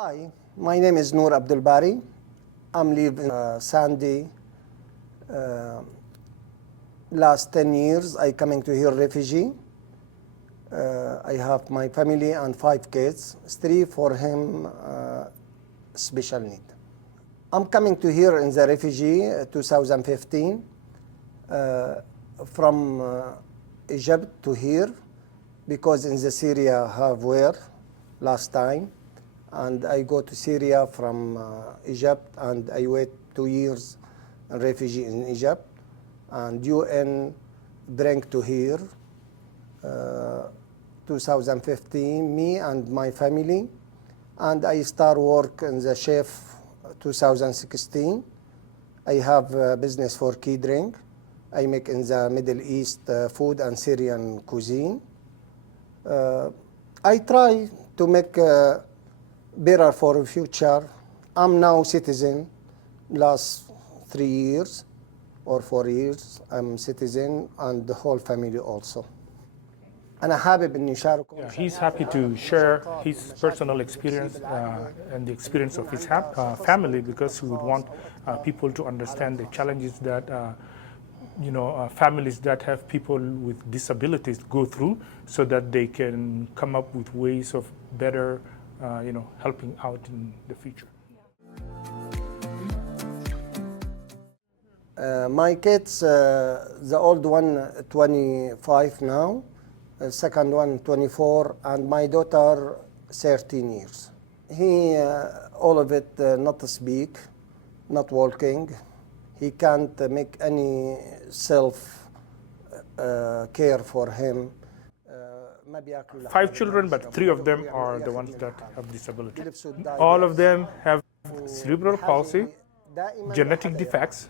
Hi, my name is Noor Abdul Bari. I'm living in Sandy. Last 10 years, I coming to here refugee. I have my family and 5 kids, 3 for him special need. I'm coming to here in the refugee 2015 from Egypt to here because in the Syria have war last time, and I go to Syria from Egypt, and I wait 2 years a refugee in Egypt, and UN bring to here 2015 me and my family, and I start work in the chef 2016. I have a business for catering. I make in the Middle East food and Syrian cuisine. I try to make better for the future. I'm now citizen. Last 3 years or 4 years, I'm citizen, and the whole family also. He's happy to share his personal experience and the experience of his family, because he would want people to understand the challenges that families that have people with disabilities go through, so that they can come up with ways of better helping out in the future. My kids, the old one 25 now, the second one 24, and my daughter 13 years. He, all of it, not speak, not walking. He can't make any self care for him. 5 children, but 3 of them are the ones that have disability. All of them have cerebral palsy, genetic defects,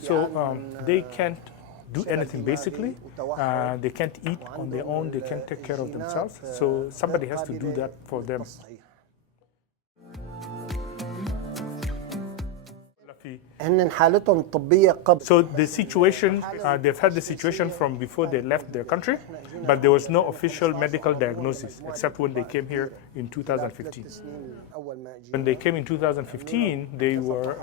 so they can't do anything basically. They can't eat on their own, they can't take care of themselves, so somebody has to do that for them. So the situation, they've had the situation from before they left their country, but there was no official medical diagnosis except when they came here in 2015. When they came in 2015, they were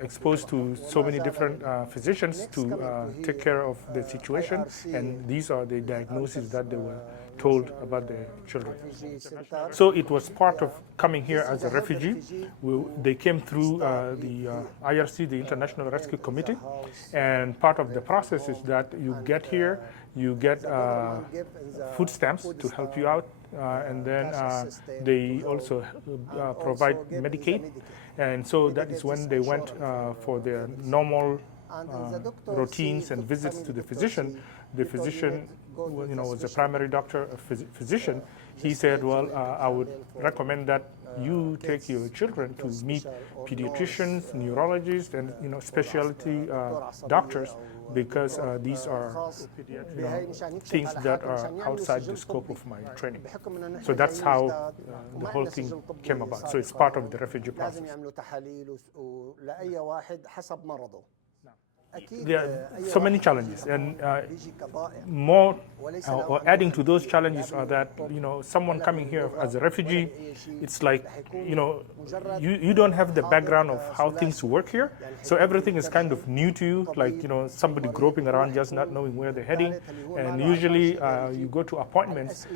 exposed to so many different physicians to take care of the situation, and these are the diagnoses that they were told about their children. So it was part of coming here as a refugee. They came through the IRC, the International Rescue Committee, and part of the process is that you get here, you get food stamps to help you out, and then they also provide Medicaid, and so that is when they went for their normal routines and visits to the physician. The physician was a primary doctor, a physician. He said, well, I would recommend that you take your children to meet pediatricians, neurologists, and specialty doctors, because these are things that are outside the scope of my training. So that's how the whole thing came about. So it's part of the refugee process. There are so many challenges, and more or adding to those challenges are that someone coming here as a refugee, it's like you don't have the background of how things work here, so everything is kind of new to you, like somebody groping around just not knowing where they're heading. And usually you go to appointments,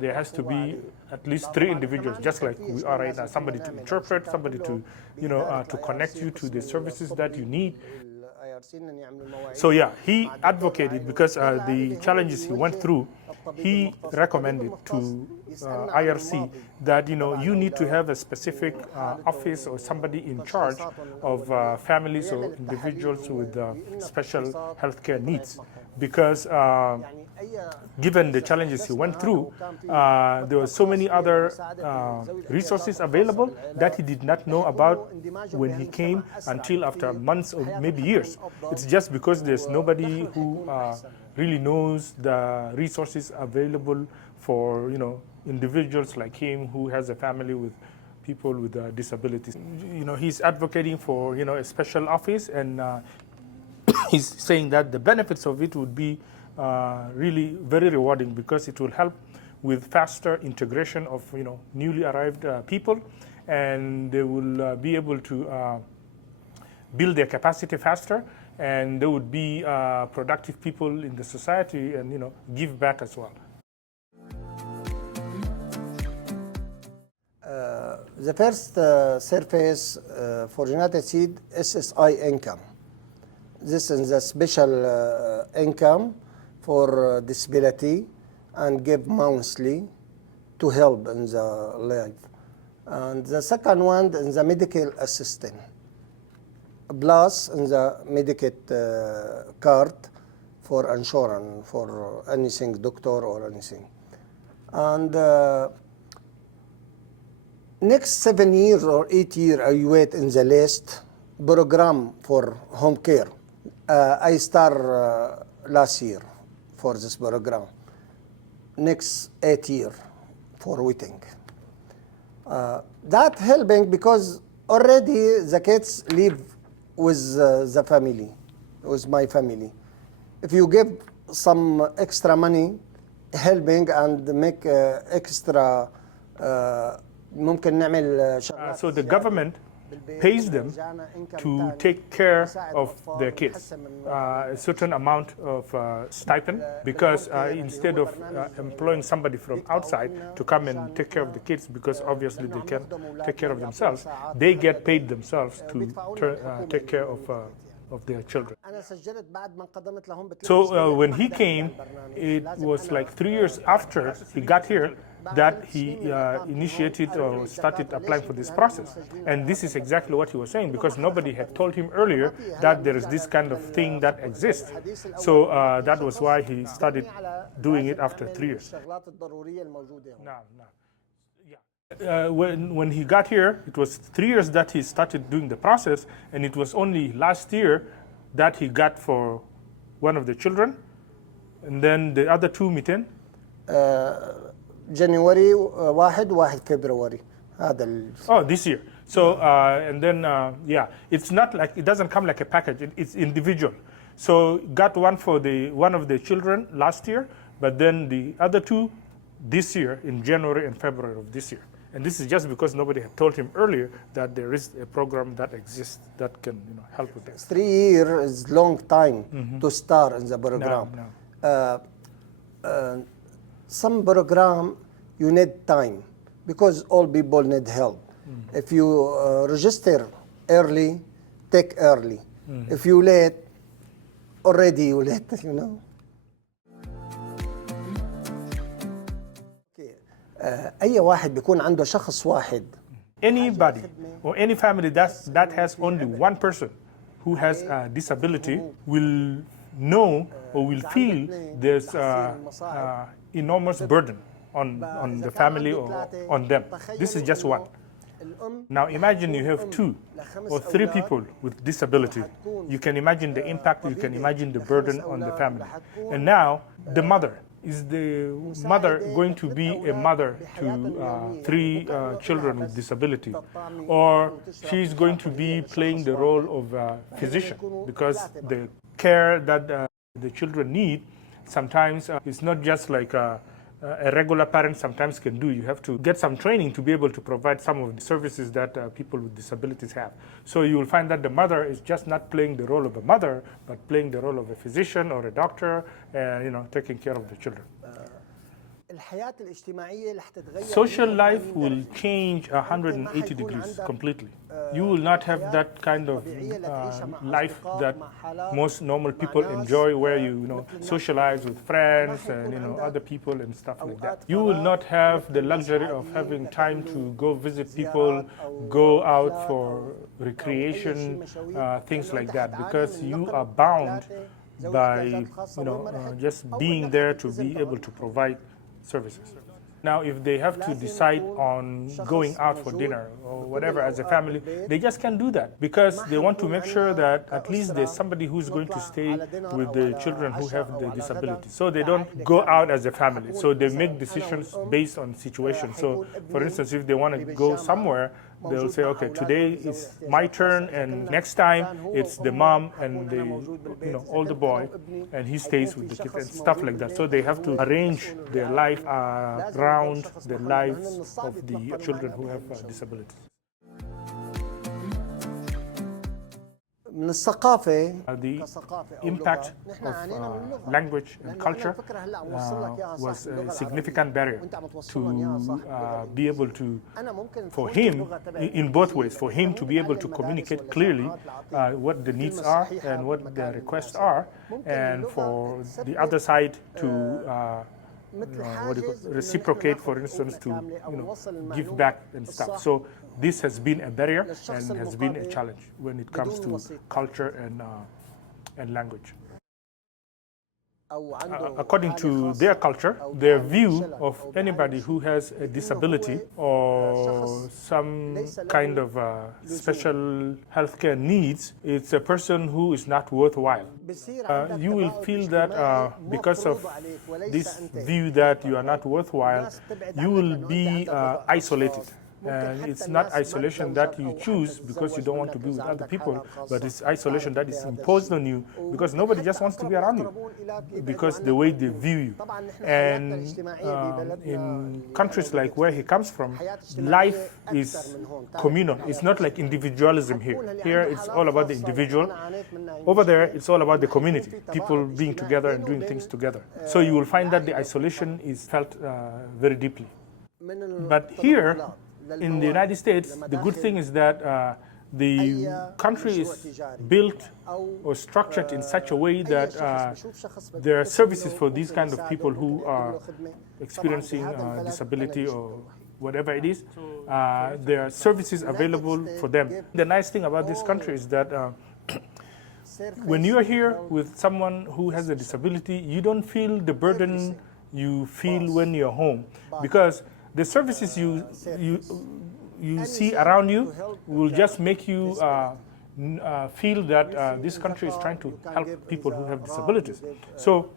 there has to be at least 3 individuals, just like we are right now, somebody to interpret, somebody to to connect you to the services that you need. So yeah, he advocated, because the challenges he went through, he recommended to IRC that you need to have a specific office or somebody in charge of families or individuals with special healthcare needs, because given the challenges he went through, there were so many other resources available that he did not know about when he came until after months or maybe years. It's just because there's nobody who really knows the resources available for individuals like him who has a family with people with disabilities. He's advocating for a special office, and he's saying that the benefits of it would be really very rewarding, because it will help with faster integration of newly arrived people, and they will be able to build their capacity faster, and they would be productive people in the society and give back as well. The first surface for United Seed SSI income. This is a special income for disability and give monthly to help in the life. And the second one is the medical assistant, plus in the Medicaid card for insurance, for anything, doctor or anything. And next 7 years or 8 years, I wait in the list program for home care. I start last year for this program. Next 8 years for waiting. That helping because already the kids live with the family, with my family. If you give some extra money, helping and make extra ممكن نعمل شغلات. So the government pays them to take care of their kids, a certain amount of stipend, because instead of employing somebody from outside to come and take care of the kids, because obviously they can't take care of themselves, they get paid themselves to take care of their children. So when he came, it was like 3 years after he got here that he initiated or started applying for this process. And this is exactly what he was saying, because nobody had told him earlier that there is this kind of thing that exists. So that was why he started doing it after 3 years. When he got here, it was 3 years that he started doing the process, and it was only last year that he got for one of the children, and then the other two mitten. January 1 February. Oh, this year. So and then yeah, it's not like, it doesn't come like a package. It's individual. So got one for one of the children last year, but then the other two this year in January and February of this year. And this is just because nobody had told him earlier that there is a program that exists that can help with this. 3 years is long time to start in the program. No. Some program you need time because all people need help. If you register early, take early. If you late, already you late, أي واحد بيكون عنده شخص واحد. Anybody or any family that has only one person who has a disability will know or will feel there's enormous burden on the family or on them. This is just one. Now imagine you have 2 or 3 people with disability. You can imagine the impact, you can imagine the burden on the family. And now the mother. Is the mother going to be a mother to 3 children with disability? Or she's going to be playing the role of a physician? Because the care that the children need sometimes is not just like a regular parent sometimes can do. You have to get some training to be able to provide some of the services that people with disabilities have. So you will find that the mother is just not playing the role of a mother, but playing the role of a physician or a doctor, taking care of the children. Social life will change 180 degrees completely. You will not have that kind of life that most normal people enjoy, where you socialize with friends and other people and stuff like that. You will not have the luxury of having time to go visit people, go out for recreation, things like that, because you are bound by just being there to be able to provide services. Now, if they have to decide on going out for dinner or whatever as a family, they just can't do that, because they want to make sure that at least there's somebody who's going to stay with the children who have the disability. So they don't go out as a family. So they make decisions based on situation. So, for instance, if they want to go somewhere, They'll say, okay, today is my turn, and next time it's the mom and the older boy, and he stays with the kids and stuff like that. So they have to arrange their life around the lives of the children who have disabilities. The impact of language and culture was a significant barrier to be able to, for him, in both ways, for him to be able to communicate clearly what the needs are and what the requests are, and for the other side to reciprocate, for instance, to give back and stuff. So this has been a barrier and has been a challenge when it comes to culture and language. According to their culture, their view of anybody who has a disability or some kind of special healthcare needs, it's a person who is not worthwhile. You will feel that because of this view that you are not worthwhile, you will be isolated. And it's not isolation that you choose because you don't want to be with other people, but it's isolation that is imposed on you because nobody just wants to be around you because the way they view you. And in countries like where he comes from, life is communal. It's not like individualism here. Here it's all about the individual. Over there it's all about the community, people being together and doing things together. So you will find that the isolation is felt very deeply. But here, in the United States, the good thing is that the country is built or structured in such a way that there are services for these kind of people who are experiencing disability or whatever it is. There are services available for them. The nice thing about this country is that when you are here with someone who has a disability, you don't feel the burden you feel when you're home, because the services you see around you will just make you feel that this country is trying to help people who have disabilities. So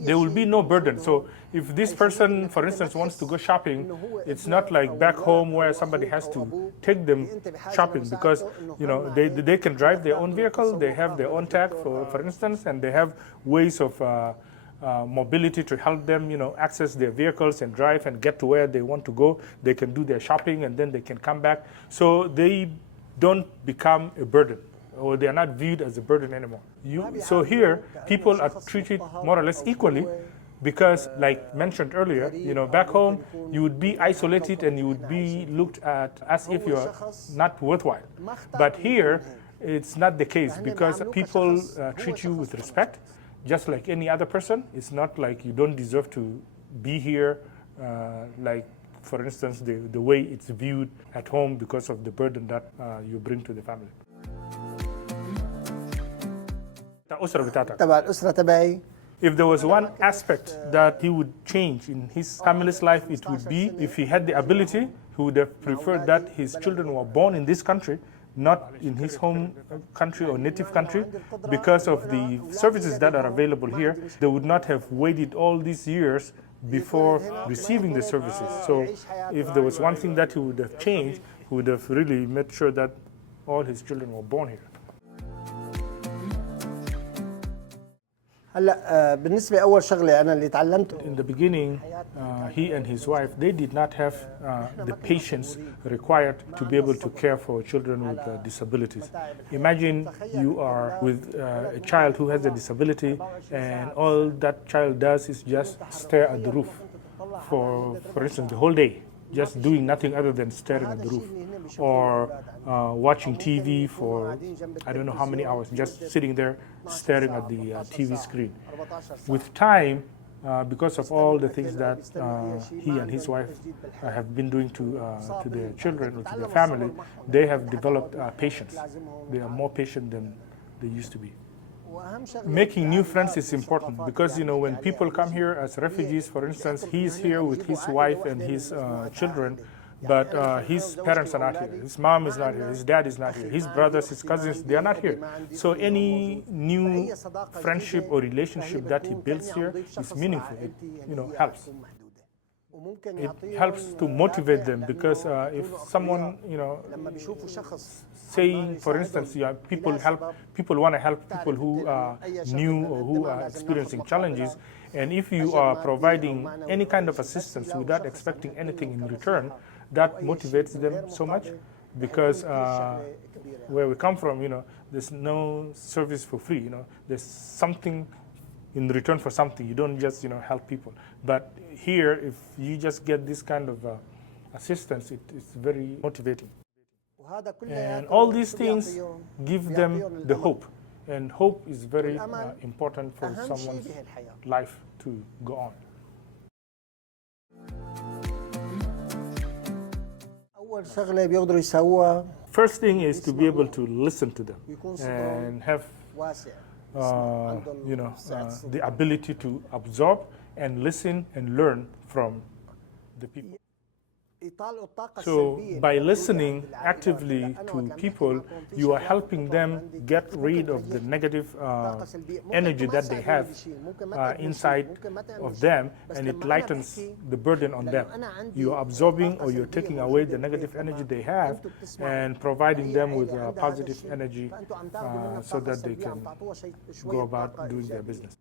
there will be no burden. So if this person, for instance, wants to go shopping, it's not like back home where somebody has to take them shopping, because they can drive their own vehicle, they have their own tag, for instance, and they have ways of mobility to help them, access their vehicles and drive and get to where they want to go. They can do their shopping and then they can come back. So they don't become a burden, or they are not viewed as a burden anymore. So here, people are treated more or less equally, because, like mentioned earlier, back home, you would be isolated and you would be looked at as if you're not worthwhile. But here, it's not the case, because people treat you with respect, just like any other person. It's not like you don't deserve to be here, like, for instance, the way it's viewed at home because of the burden that you bring to the family. If there was one aspect that he would change in his family's life, it would be if he had the ability, he would have preferred that his children were born in this country, not in his home country or native country, because of the services that are available here. They would not have waited all these years before receiving the services. So if there was one thing that he would have changed, he would have really made sure that all his children were born here. In the beginning, he and his wife, they did not have the patience required to be able to care for children with disabilities. Imagine you are with a child who has a disability, and all that child does is just stare at the roof for instance, the whole day, just doing nothing other than staring at the roof, or watching TV for I don't know how many hours, just sitting there staring at the TV screen. With time, because of all the things that he and his wife have been doing to their children or to their family, they have developed patience. They are more patient than they used to be. Making new friends is important, because when people come here as refugees, for instance, he is here with his wife and his children, but his parents are not here. His mom is not here. His dad is not here. His brothers, his cousins, they are not here. So any new friendship or relationship that he builds here is meaningful. It helps. it helps to motivate them because if someone, saying, for instance, people want to help people who are new or who are experiencing challenges, and if you are providing any kind of assistance without expecting anything in return, that motivates them so much because where we come from, there's no service for free. There's something in return for something. You don't just help people. But here, if you just get this kind of assistance, it's very motivating. And all these things give them the hope. And hope is very important for someone's life to go on. First thing is to be able to listen to them and have the ability to absorb and listen and learn from the people. So by listening actively to people, you are helping them get rid of the negative energy that they have inside of them, and it lightens the burden on them. You are absorbing or you're taking away the negative energy they have and providing them with positive energy so that they can go about doing their business.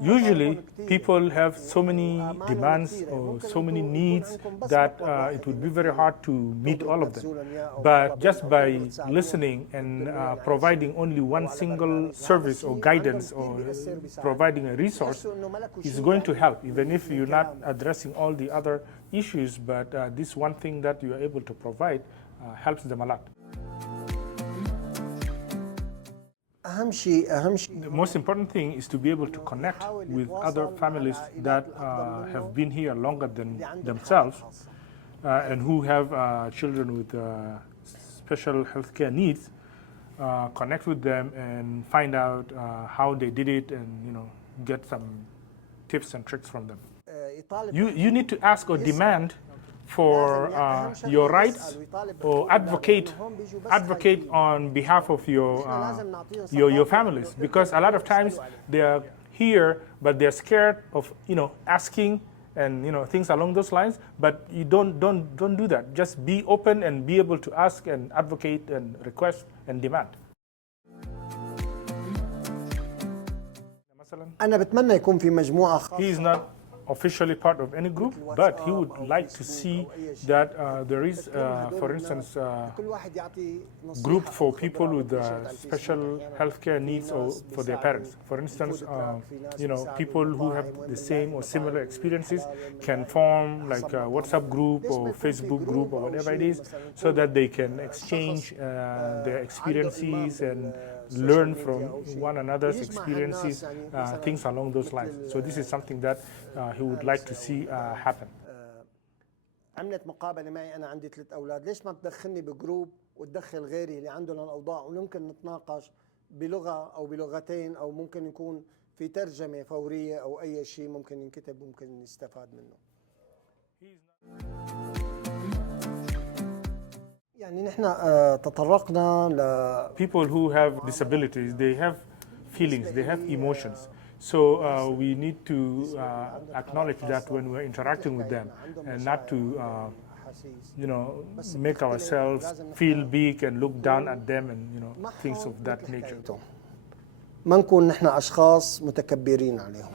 Usually, people have so many demands or so many needs that it would be very hard to meet all of them. But just by listening and providing only one single service or guidance or providing a resource is going to help, even if you're not addressing all the other issues, but this one thing that you are able to provide helps them a lot. The most important thing is to be able to connect with other families that have been here longer than themselves and who have children with special healthcare needs. Connect with them and find out how they did it and get some tips and tricks from them. You need to ask or demand for your rights or advocate on behalf of your families, because a lot of times they are here but they're scared of asking and things along those lines. But you don't do that. Just be open and be able to ask and advocate and request and demand. He is not officially part of any group, but he would like to see that there is, for instance, group for people with special healthcare needs or for their parents. For instance, people who have the same or similar experiences can form like a WhatsApp group or Facebook group or whatever it is, so that they can exchange their experiences and learn from one another's experiences, things along those lines. So this is something that he would like to see happen. عملت مقابلة معي أنا عندي 3 أولاد، ليش ما تدخلني بجروب وتدخل غيري اللي عندهم الأوضاع وممكن نتناقش بلغة أو بلغتين، أو ممكن يكون في ترجمة فورية أو أي شيء ممكن ينكتب وممكن نستفاد منه. يعني نحن تطرقنا ل people who have disabilities, they have feelings, they have emotions. So we need to acknowledge that when we're interacting with them, and not to make ourselves feel big and look down at them and things of that nature. ما نكون نحن أشخاص متكبرين عليهم.